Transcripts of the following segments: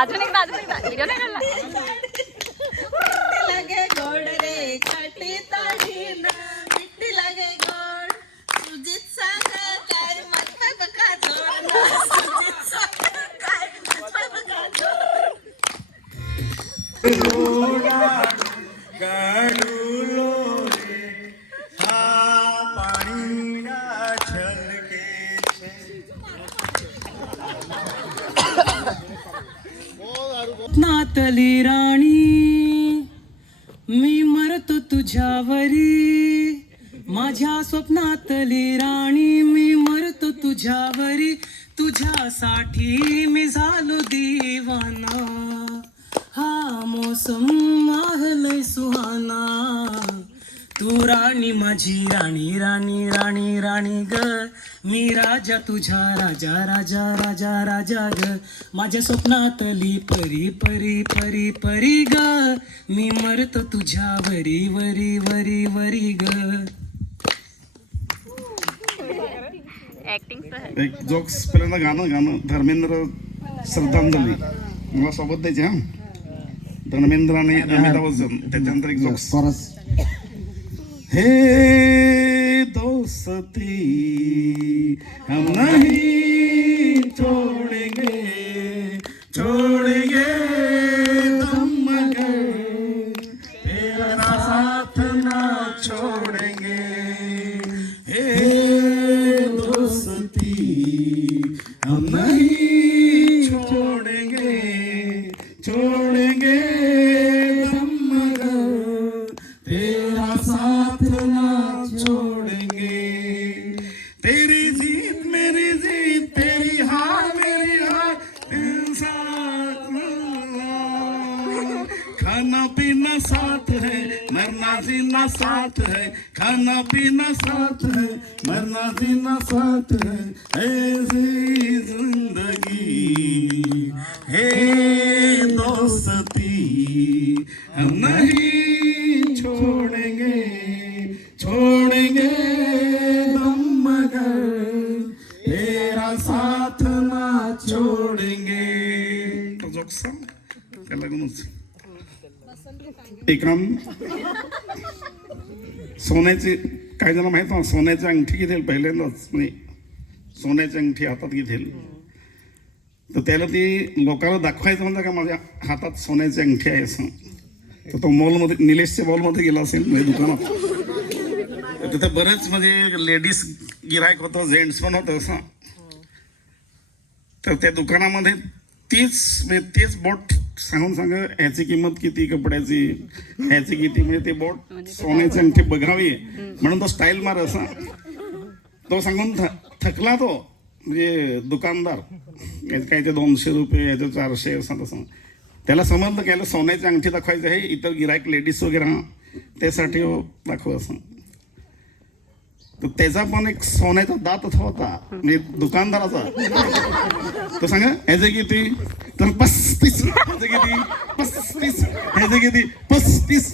अजून एकदा व्हिडिओ नाही काढला. लागे गोड रे काठी ताडीन मिठी लागे गोड सुजित सांग काय मत बघा जोड सुजित सांग काय मत बघा जोड गाडूलो रे हा पाणीना छलके नातली राणी मी मरतो तुझ्यावरी माझ्या स्वप्नातली राणी मी मरतो तुझ्यावरी तुझ्यासाठी मी झालो दिवाना हा मोसम आहलय सुहाना तू राणी माझी राणी राणी राणी राणी ग मी राजा तुझ्या राजा राजा राजा राजा ग माझ्या स्वप्नातली परी परी परी परी ग मी मरतो तुझ्या वरी वरी वरी वरी ग. ऍक्टिंग एक जोक्स पहिल्यांदा गाणं धर्मेंद्र श्रद्धांजली मला सोबत द्यायचे हा धर्मेंद्र आणि अमिताभ बच्चन त्याच्यानंतर एक जोक्स हे दोस्ती हम नहीं छोड़ेंगे छोड़ेंगे तुम मगर तेरा साथ ना छोड़ेंगे हे दोस्ती हम नहीं छोड़ेंगे छोड़ेंगे तुम मगर तेरा साथ ना छोड़ेंगे तेरी जीत मेरी जीत तेरी हार मेरी हार साथ खाना पीना साथ है मरना जीना साथ है खाना पीना साथ है मरना जीना साथ है ऐसी जिंदगी है दोस्ती हम नहीं छोड़ेंगे छोड़ेंगे तुम मगर तेरा साथ ना छोड़ेंगे. तो जोक्स त्याला लागूनच एकराम सोन्याची काय जण माहित ना सोन्याची अंगठी घेतील पहिल्यांदाच म्हणजे सोन्याची अंगठी हातात घेतील तर त्याला ती लोकांना दाखवायचं म्हणतं का माझ्या हातात सोन्याची अंगठी आहे असं तर तो मॉलमध्ये निलेशच्या मॉलमध्ये गेला असेल म्हणजे दुकानात तर तिथे बरेच म्हणजे लेडीज गिरायक होतं जेंट्स पण होतं असं तर त्या दुकानामध्ये तेच बोट सांगून सांग ह्याची किंमत किती कपड्याची ह्याची किती म्हणजे ते बोट सोन्याची अंगठी बघावी म्हणून तो स्टाईल मार असा तो सांगून थकला तो म्हणजे दुकानदार याचे 200 रुपये याचे 400 असं तसं त्याला समजलं की याला सोन्याची अंगठी दाखवायची आहे इतर गिरायक लेडीज वगैरे त्यासाठी दाखव असं तर त्याचा पण एक सोन्याचा दात होता म्हणजे दुकानदाराचा तो सांगा ह्याचे किती तर 35 ह्याचे किती 35 ह्याचे किती 35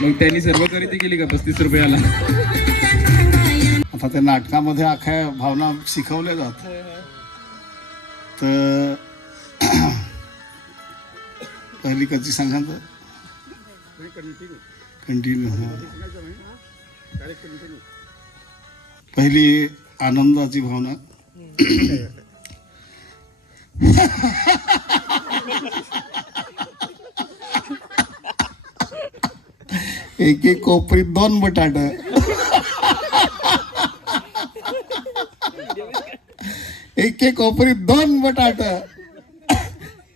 मग त्यांनी सर्व खरेदी केली का 35 रुपयाला. आता त्या नाटकामध्ये अख्या भावना शिकवल्या जात तर पहिली कधी सांगा तर कंटिन्यू पहिली आनंदाची भावना एक एक कोपरीत 2 बटाट एक एक कोपरीत 2 बटाट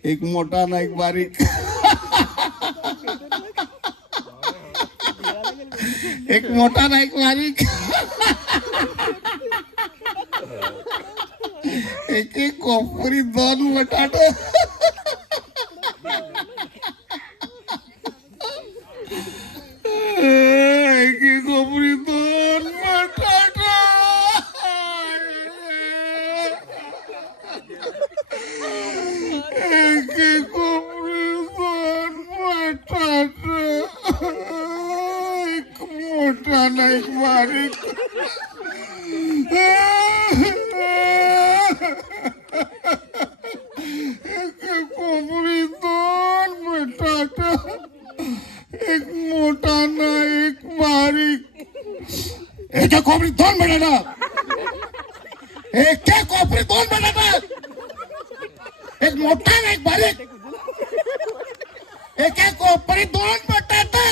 एक मोठा ना एक बारीक एक मोठा ना एक बारीक एक एक कोपरी 2 बटाट एक एक कोपरी 2 बटाट एक एक कोपरी 2 बटाट एक मोठा ना एक बारीक कोपरी 2 बटाटा एका कोपरी 2 बटाटा एक मोठा आणि एक बारीक एका कोपरी 2 बटाटा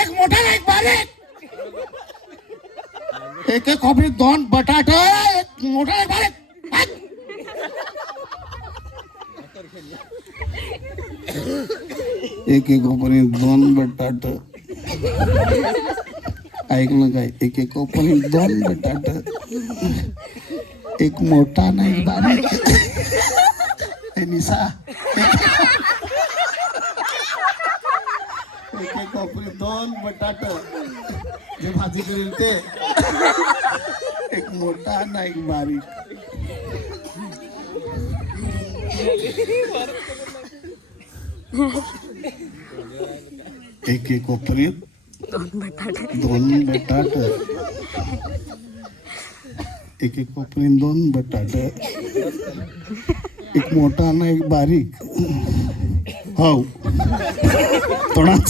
एक मोठा आणि एक बारीक एका कोपरी 2 बटाटा एक मोठा आणि एक बारीक एक कोपरी 2 बटाट ऐकलं काय एक कोपरी 2 बटाट एक मोठा नाही बारीक हे निसा एक कोपरी 2 बटाट जे भाजी करेल ते एक मोठा नाही बारीक एक कोपरीत 2 बटाट एक कोपरीत 2 बटाट एक मोठा आणि एक बारीक हो थोडाच